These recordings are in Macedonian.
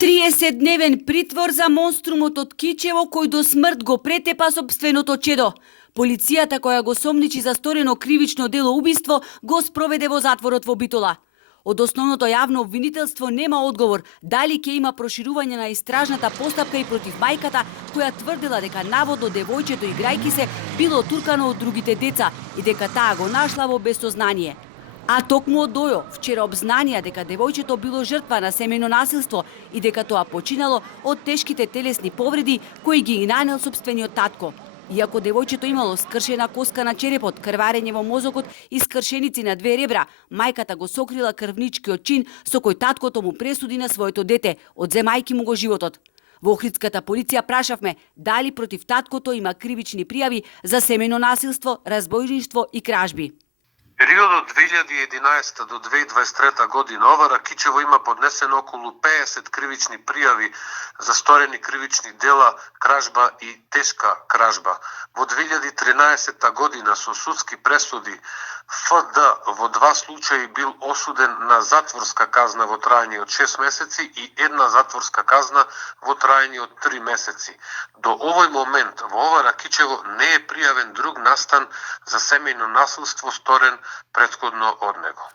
30-дневен притвор за монструмот од Кичево кој до смрт го претепа сопственото чедо. Полицијата која го сомничи за сторено кривично дело убиство го спроведе во затворот во Битола. Од основното јавно обвинителство нема одговор дали ќе има проширување на истражната постапка и против мајката која тврдела дека наводно девојчето играјки се било туркано од другите деца и дека таа го нашла во безсознание. А токму од Дојо вчера обзнанија дека девојчето било жртва на семејно насилство и дека тоа починало од тешките телесни повреди кои ги нанел сопствениот татко. Иако девојчето имало скршена коска на черепот, крварење во мозокот и скршеници на две ребра, мајката го сокрила крвничкиот чин со кој таткото му пресуди на своето дете, одземајки му го животот. Во Охридската полиција прашавме дали против таткото има кривични пријави за семејно насилство, разбойништво и кражби. Периодот 2011 до 2023 година ова Ракичево има поднесено околу 50 кривични пријави за сторени кривични дела, кражба и тешка кражба. Во 2013 година со судски пресуди ФД во 2 случаи бил осуден на затворска казна во траење од 6 месеци и една затворска казна во траење од 3 месеци. До овој момент во ова Ракичево не е пријавен друг настан за семејно насилство сторен претходно од него.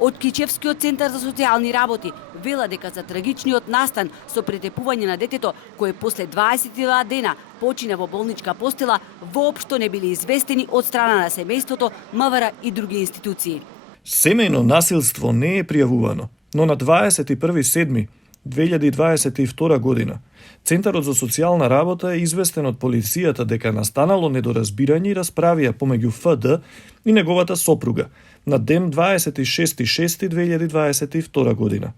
Од Кичевскиот центар за социјални работи вела дека за трагичниот настан со претепување на детето, кој после 22 дена почина во болничка постела, воопшто не били известени од страна на семејството, МВР и други институции. Семејно насилство не е пријавувано, но на 21.7.2022 година Центарот за социјална работа е известен од полицијата дека настанало недоразбирање и расправија помеѓу ФД и неговата сопруга на ден 26.6.2022 година,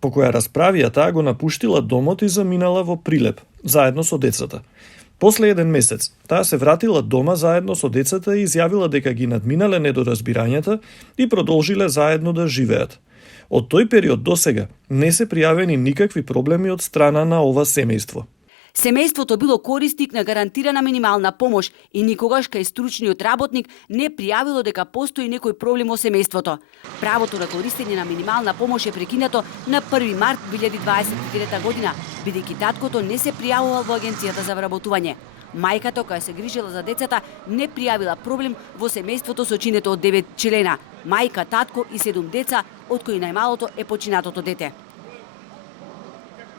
по која расправија таа го напуштила домот и заминала во Прилеп, заедно со децата. После еден месец, таа се вратила дома заедно со децата и изјавила дека ги надминале недоразбирањата и продолжиле заедно да живеат. Од тој период до сега не се пријавени никакви проблеми од страна на ова семејство. Семејството било корисник на гарантирана минимална помош и никогаш кај стручниот работник не пријавило дека постои некој проблем во семејството. Правото на користење на минимална помош е прекинато на 1 март 2023 година, бидејќи таткото не се пријавувал во Агенцијата за вработување. Мајката која се грижела за децата не пријавила проблем во семејството со чинето од 9 члена, мајка, татко и 7 деца, од кои најмалото е починатото дете.